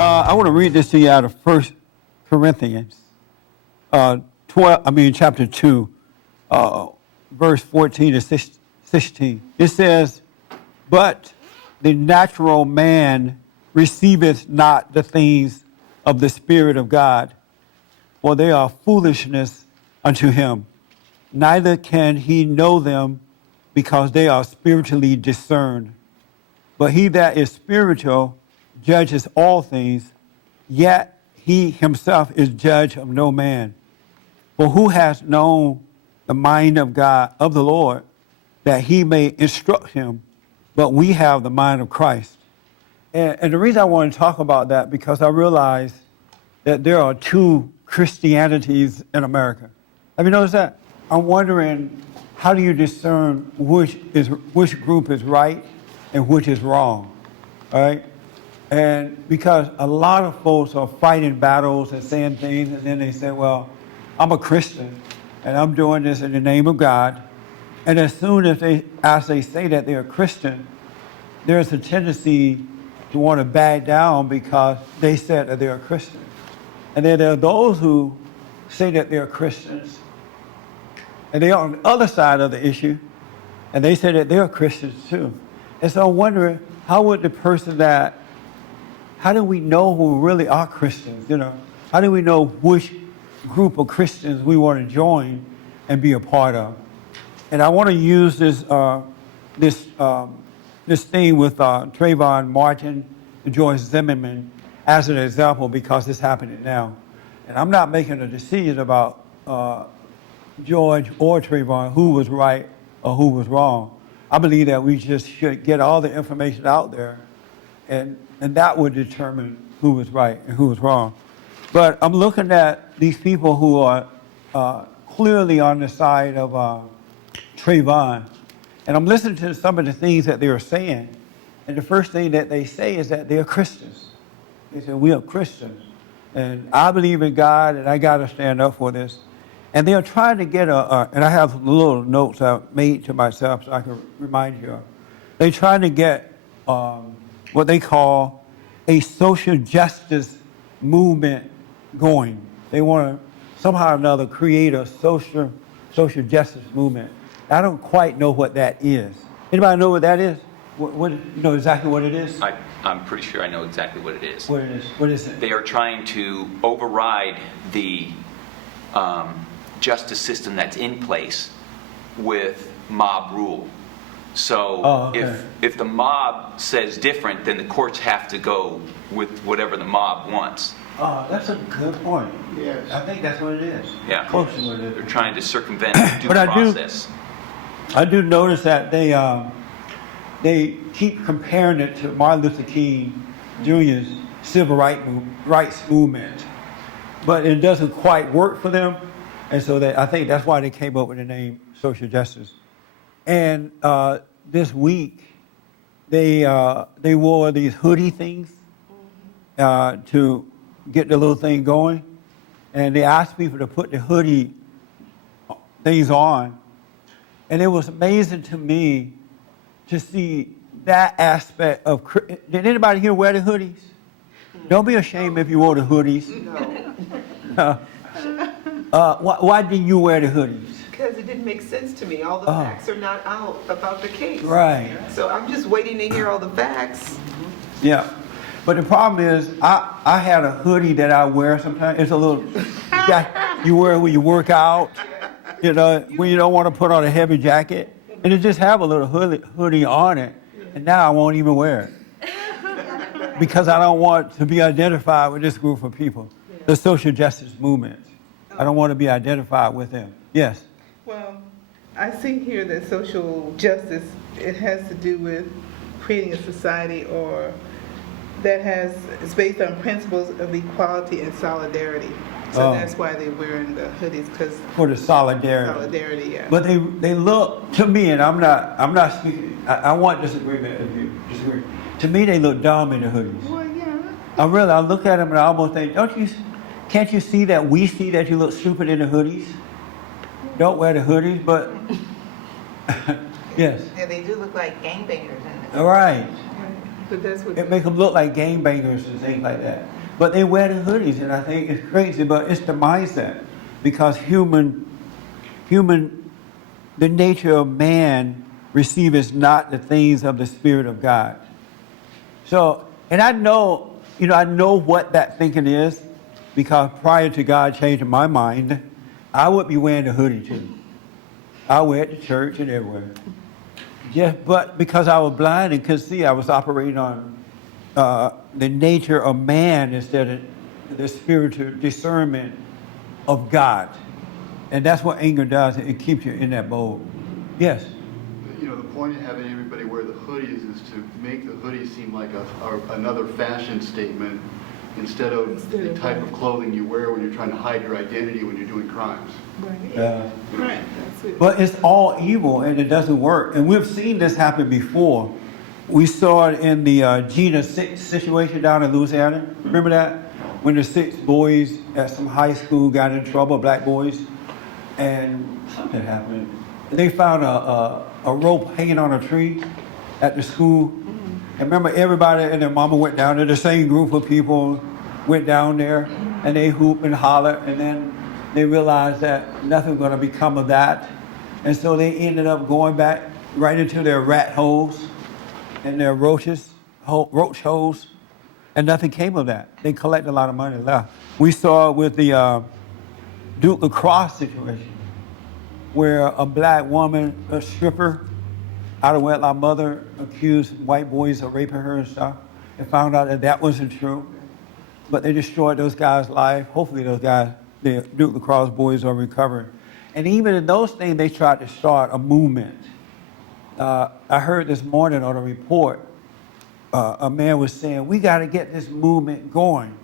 I want to read this to you out of 1 Corinthians chapter 2, verse 14 to 16. It says, "But the natural man receiveth not the things of the Spirit of God, for they are foolishness unto him. Neither can he know them, because they are spiritually discerned. But he that is spiritual judges all things, yet he himself is judge of no man. For who has known the mind of God, of the Lord, that he may instruct him? But we have the mind of Christ." And the reason I want to talk about that, because I realize that there are two Christianities in America. Have you noticed that? I'm wondering, how do you discern which group is right and which is wrong? All right? And because a lot of folks are fighting battles and saying things, and then they say, well, I'm a Christian, and I'm doing this in the name of God. And as soon as they say that they're a Christian, there's a tendency to want to back down because they said that they're a Christian. And then there are those who say that they're Christians, and they're on the other side of the issue, and they say that they're Christians too. And so I'm wondering, how do we know who really are Christians? How do we know which group of Christians we want to join and be a part of? And I want to use this thing with Trayvon Martin and George Zimmerman as an example, because it's happening now. And I'm not making a decision about George or Trayvon, who was right or who was wrong. I believe that we just should get all the information out there, and that would determine who was right and who was wrong. But I'm looking at these people who are clearly on the side of Trayvon, and I'm listening to some of the things that they're saying, and the first thing that they say is that they're Christians. They say, we are Christians, and I believe in God, and I got to stand up for this. And they're trying to get and I have little notes I made to myself so I can remind you of. They're trying to get what they call a social justice movement going. They want to somehow or another create a social justice movement. I don't quite know what that is. Anybody know what that is? What you know exactly what it is? I'm pretty sure I know exactly what it is. What it is? What is it? They are trying to override the justice system that's in place with mob rule. So if the mob says different, then the courts have to go with whatever the mob wants. Oh, that's a good point. Yes. I think that's what it is. Yeah. Close to what it is. They're trying to circumvent the due process. I do notice that they keep comparing it to Martin Luther King Jr.'s civil rights movement, but it doesn't quite work for them, and so I think that's why they came up with the name social justice. And this week, they wore these hoodie things to get the little thing going, and they asked people to put the hoodie things on, and it was amazing to me to see that aspect of. Did anybody here wear the hoodies? Don't be ashamed if you wore the hoodies. No. Why didn't you wear the hoodies? Because it didn't make sense to me. All the facts are not out about the case. Right. So I'm just waiting to hear all the facts. Yeah. But the problem is, I had a hoodie that I wear sometimes. It's a little jacket you wear when you work out, when you don't want to put on a heavy jacket. And it just have a little hoodie on it. And now I won't even wear it. Because I don't want to be identified with this group of people, the social justice movement. I don't want to be identified with them. Yes? Well, I see here that social justice, it has to do with creating a society it's based on principles of equality and solidarity. So that's why they're wearing the hoodies, because for the solidarity. Solidarity, yeah. But they look to me, and I'm not speaking. I want disagreement if you disagree. To me, they look dumb in the hoodies. Well, yeah. I look at them and I almost think, can't you see that we see that you look stupid in the hoodies? Don't wear the hoodies, but yes. Yeah, they do look like gangbangers in it. All right. But that's what. It makes them look like gangbangers and things like that. But they wear the hoodies, and I think it's crazy, but it's the mindset. Because the nature of man receiveth not the things of the Spirit of God. So, and I know what that thinking is, because prior to God changing my mind, I would be wearing the hoodie too. I wear it to church and everywhere. But because I was blind and couldn't see, I was operating on the nature of man instead of the spiritual discernment of God. And that's what anger does. It keeps you in that mode. Yes? The point of having everybody wear the hoodies is to make the hoodie seem like another fashion statement instead of the type of clothing you wear when you're trying to hide your identity when you're doing crimes. Right. Right. That's it. But it's all evil and it doesn't work. And we've seen this happen before. We saw it in the Gina 6 situation down in Louisiana. Remember that? When the 6 boys at some high school got in trouble, black boys, and something happened. They found a rope hanging on a tree at the school. And remember, everybody and their mama went down there. The same group of people went down there, and they hooped and hollered, and then they realized that nothing was going to become of that. And so they ended up going back right into their rat holes and their roach holes, and nothing came of that. They collected a lot of money left. We saw it with the Duke lacrosse situation, where a black woman, a stripper, out of wedlock mother, accused white boys of raping her and stuff, and found out that that wasn't true. But they destroyed those guys' life. Hopefully those guys, the Duke lacrosse boys, are recovering. And even in those things, they tried to start a movement. I heard this morning on a report, a man was saying, we got to get this movement going.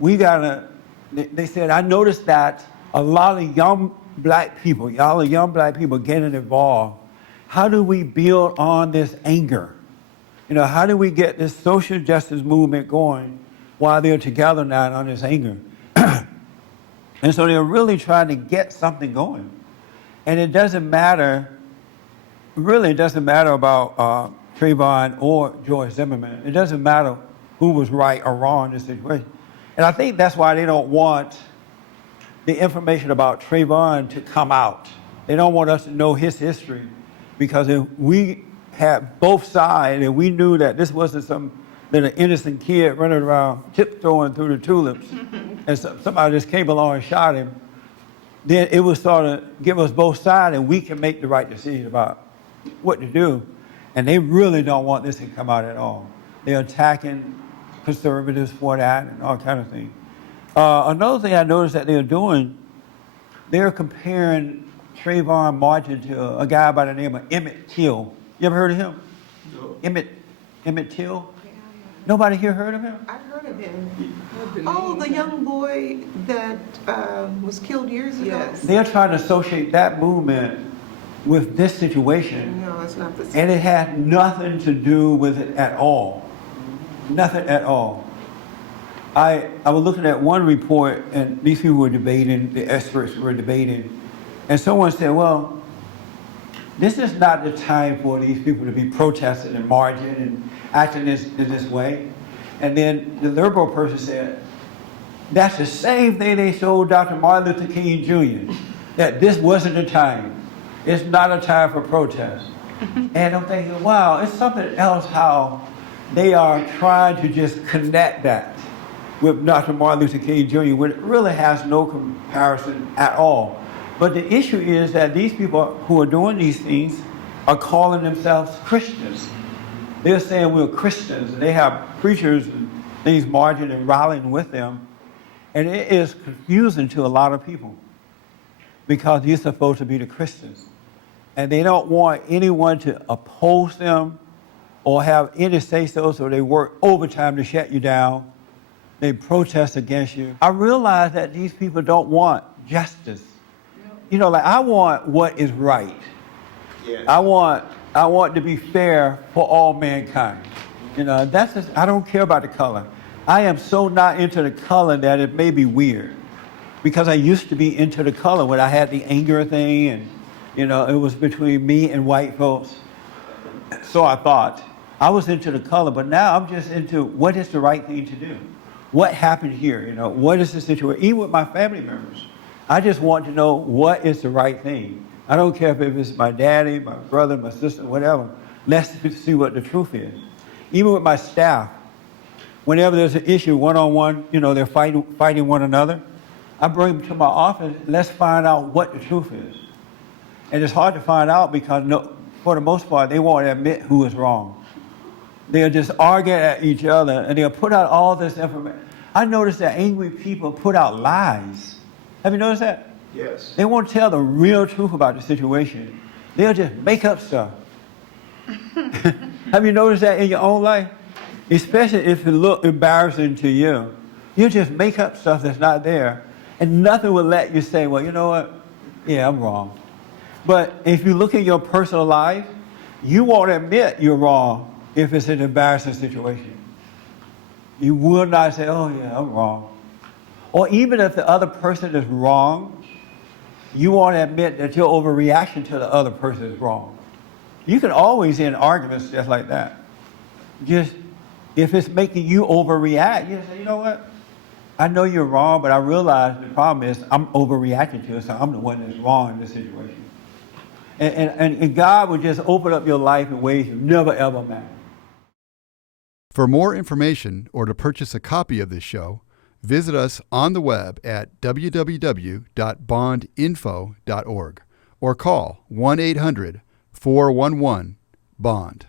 They said, I noticed that a lot of young black people getting involved. How do we build on this anger? How do we get this social justice movement going while they're together now on this anger? And so they're really trying to get something going. And it doesn't matter about Trayvon or George Zimmerman. It doesn't matter who was right or wrong in this situation. And I think that's why they don't want the information about Trayvon to come out. They don't want us to know his history, because if we had both sides and we knew that this wasn't some little innocent kid running around tiptoeing through the tulips and somebody just came along and shot him, then it would sort of give us both sides and we can make the right decision about what to do. And they really don't want this to come out at all. They're attacking conservatives for that and all kind of things. Another thing I noticed that they're doing, they're comparing Trayvon Martin to a guy by the name of Emmett Till. You ever heard of him? No. Emmett Till? Nobody here heard of him? I've heard of him. Oh, the young boy that was killed years ago? Yes. They're trying to associate that movement with this situation. No, it's not the same. And it had nothing to do with it at all. Nothing at all. I was looking at one report, and these people were debating, the experts were debating, and someone said, well, this is not the time for these people to be protesting and marching and acting in this way. And then the liberal person said, that's the same thing they showed Dr. Martin Luther King Jr., that this wasn't the time. It's not a time for protest. And I'm thinking, wow, it's something else how they are trying to just connect that with Dr. Martin Luther King Jr., when it really has no comparison at all. But the issue is that these people who are doing these things are calling themselves Christians. They're saying we're Christians, and they have preachers and things marching and rallying with them. And it is confusing to a lot of people, because you're supposed to be the Christians. And they don't want anyone to oppose them or have any say-so, so they work overtime to shut you down. They protest against you. I realize that these people don't want justice. Like I want what is right. Yeah. I want to be fair for all mankind. That's just, I don't care about the color. I am so not into the color that it may be weird, because I used to be into the color when I had the anger thing, and it was between me and white folks. So I thought. I was into the color, but now I'm just into what is the right thing to do. What happened here? You know, what is the situation? Even with my family members, I just want to know what is the right thing. I don't care if it's my daddy, my brother, my sister, whatever. Let's see what the truth is. Even with my staff, whenever there's an issue one-on-one, you know, they're fighting one another, I bring them to my office. Let's find out what the truth is. And it's hard to find out because for the most part, they won't admit who is wrong. They'll just argue at each other, and they'll put out all this information. I noticed that angry people put out lies. Have you noticed that? Yes. They won't tell the real truth about the situation. They'll just make up stuff. Have you noticed that in your own life? Especially if it looks embarrassing to you. You just make up stuff that's not there, and nothing will let you say, well, you know what? Yeah, I'm wrong. But if you look at your personal life, you won't admit you're wrong if it's an embarrassing situation. You will not say, oh yeah, I'm wrong. Or even if the other person is wrong, you won't admit that your overreaction to the other person is wrong. You can always end arguments just like that. Just, if it's making you overreact, you say, you know what? I know you're wrong, but I realize the problem is I'm overreacting to it, so I'm the one that's wrong in this situation. And God will just open up your life in ways you've never ever imagined. For more information or to purchase a copy of this show, visit us on the web at www.bondinfo.org or call 1-800-411-BOND.